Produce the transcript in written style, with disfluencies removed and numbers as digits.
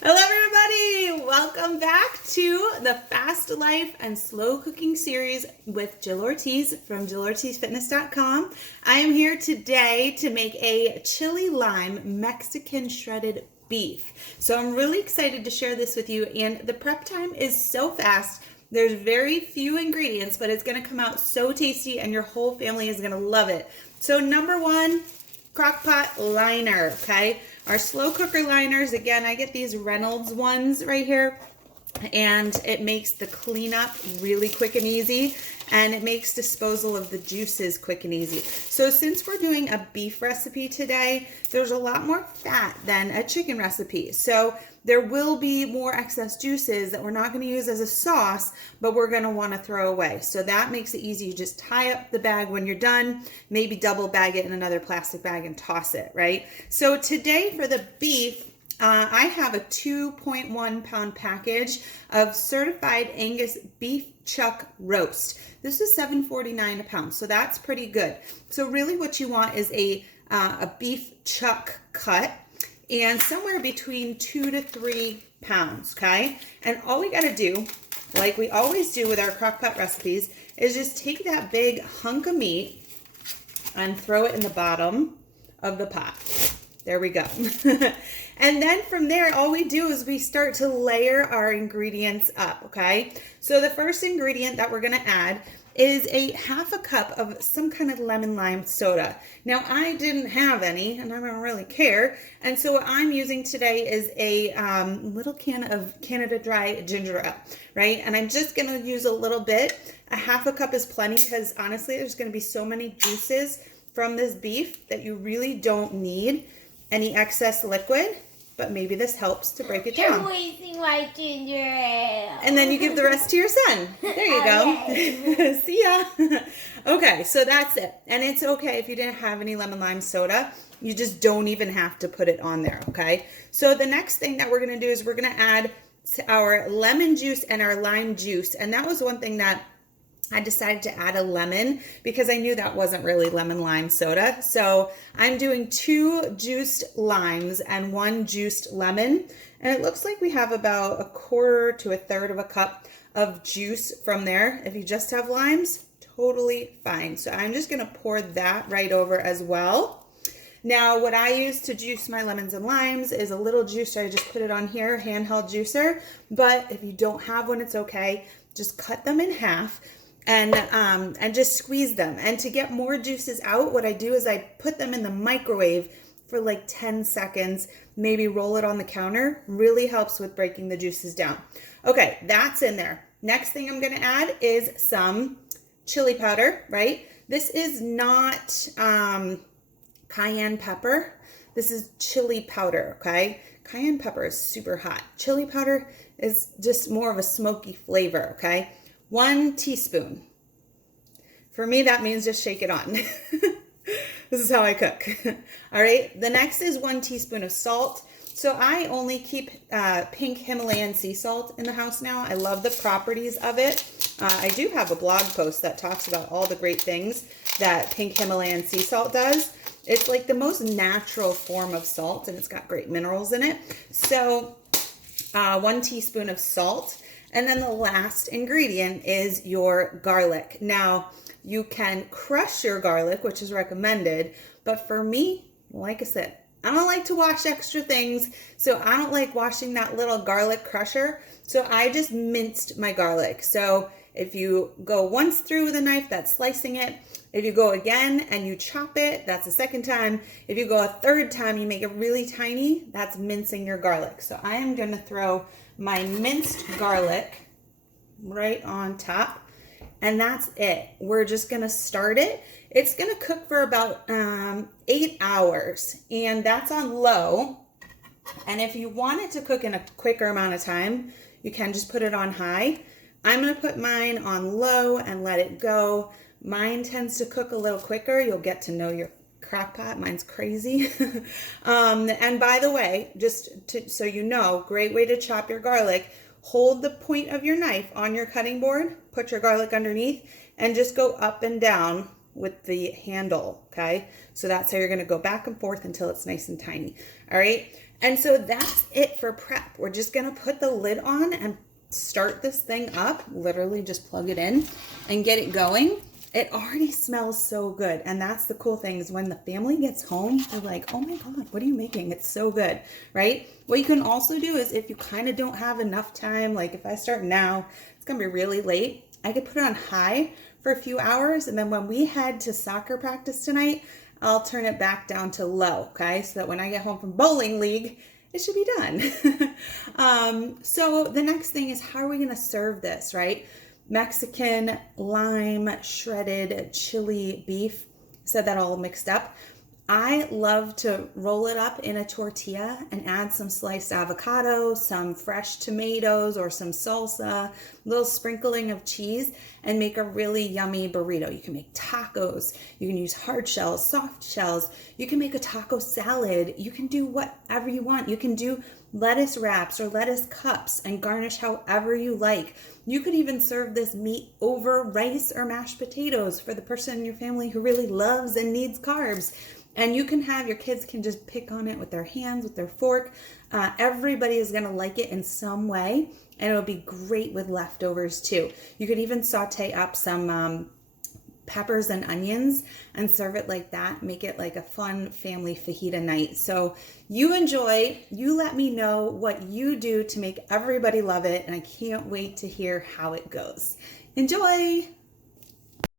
Hello everybody! Welcome back to the Fast Life and Slow Cooking series with Jill Ortiz from JillOrtizFitness.com. I am here today to make a chili lime Mexican shredded beef. So I'm really excited to share this with you, and the prep time is so fast. There's very few ingredients, but it's going to come out so tasty and your whole family is going to love it. So number one, Crockpot Liner, okay? Our slow cooker liners, again, I get these Reynolds ones right here, and it makes the cleanup really quick and easy, and it makes disposal of the juices quick and easy. So since we're doing a beef recipe today, there's a lot more fat than a chicken recipe. So there will be more excess juices that we're not going to use as a sauce, but we're going to want to throw away. So that makes it easy. You just tie up the bag when you're done, maybe double bag it in another plastic bag and toss it, right? So today for the beef, I have a 2.1 pound package of certified Angus beef chuck roast. This is $7.49 a pound, so that's pretty good. So really what you want is a beef chuck cut, and somewhere between 2 to 3 pounds, okay? And all we gotta do, like we always do with our crockpot recipes, is just take that big hunk of meat and throw it in the bottom of the pot. There we go. And then from there, all we do is we start to layer our ingredients up, okay? So the first ingredient that we're gonna add is a half a cup of some kind of lemon lime soda. Now I didn't have any and I don't really care. And so what I'm using today is a little can of Canada Dry ginger ale, right? And I'm just gonna use a little bit. A half a cup is plenty because honestly, there's gonna be so many juices from this beef that you really don't need any excess liquid. But maybe this helps to break it down. You're wasting my ginger ale. And then you give the rest to your son. There you go. See ya. Okay, so that's it. And it's okay if you didn't have any lemon lime soda. You just don't even have to put it on there, okay? So the next thing that we're going to do is we're going to add our lemon juice and our lime juice. And that was one thing that I decided to add a lemon because I knew that wasn't really lemon lime soda. So I'm doing 2 juiced limes and 1 juiced lemon. And it looks like we have about 1/4 to 1/3 of a cup of juice from there. If you just have limes, totally fine. So I'm just gonna pour that right over as well. Now, what I use to juice my lemons and limes is a little juicer. I just put it on here, handheld juicer. But if you don't have one, it's okay. Just cut them in half. And just squeeze them. And to get more juices out, what I do is I put them in the microwave for like 10 seconds, maybe roll it on the counter. Really helps with breaking the juices down. Okay, that's in there. Next thing I'm gonna add is some chili powder, right? This is not cayenne pepper. This is chili powder, okay? Cayenne pepper is super hot. Chili powder is just more of a smoky flavor, okay? 1 teaspoon. For me, that means just shake it on. This is how I cook. All right, the next is 1 teaspoon of salt. So I only keep pink Himalayan sea salt in the house now. I love the properties of it. I do have a blog post that talks about all the great things that pink Himalayan sea salt does. It's like the most natural form of salt, and it's got great minerals in it. So 1 teaspoon of salt. And then the last ingredient is your garlic. Now, you can crush your garlic, which is recommended, but for me, like I said, I don't like to wash extra things, so I don't like washing that little garlic crusher, so I just minced my garlic. So if you go once through with a knife, that's slicing it. If you go again and you chop it, that's the second time. If you go a third time, you make it really tiny, that's mincing your garlic. So I am gonna throw my minced garlic right on top, and that's it. We're just gonna start it. It's gonna cook for about 8 hours, and that's on low. And if you want it to cook in a quicker amount of time, you can just put it on high. I'm gonna put mine on low and let it go. Mine tends to cook a little quicker. You'll get to know your crockpot. Mine's crazy. And by the way, so you know, great way to chop your garlic. Hold the point of your knife on your cutting board, put your garlic underneath, and just go up and down with the handle, okay? So that's how you're gonna go back and forth until it's nice and tiny, all right? And so that's it for prep. We're just gonna put the lid on and start this thing up. Literally just plug it in and get it going. It already smells so good. And that's the cool thing is when the family gets home, they're like, oh my God, what are you making? It's so good, right? What you can also do is if you kind of don't have enough time, like if I start now, it's gonna be really late. I could put it on high for a few hours. And then when we head to soccer practice tonight, I'll turn it back down to low, okay? So that when I get home from bowling league, it should be done. So the next thing is how are we gonna serve this, right? Mexican, lime, shredded chili beef. So that all mixed up. I love to roll it up in a tortilla and add some sliced avocado, some fresh tomatoes or some salsa, a little sprinkling of cheese, and make a really yummy burrito. You can make tacos. You can use hard shells, soft shells. You can make a taco salad. You can do whatever you want. You can do lettuce wraps or lettuce cups and garnish however you like. You could even serve this meat over rice or mashed potatoes for the person in your family who really loves and needs carbs. And you can have, your kids can just pick on it with their hands, with their fork. Everybody is gonna like it in some way, and it'll be great with leftovers too. You could even saute up some peppers and onions and serve it like that. Make it like a fun family fajita night. So you enjoy, you let me know what you do to make everybody love it, and I can't wait to hear how it goes. Enjoy!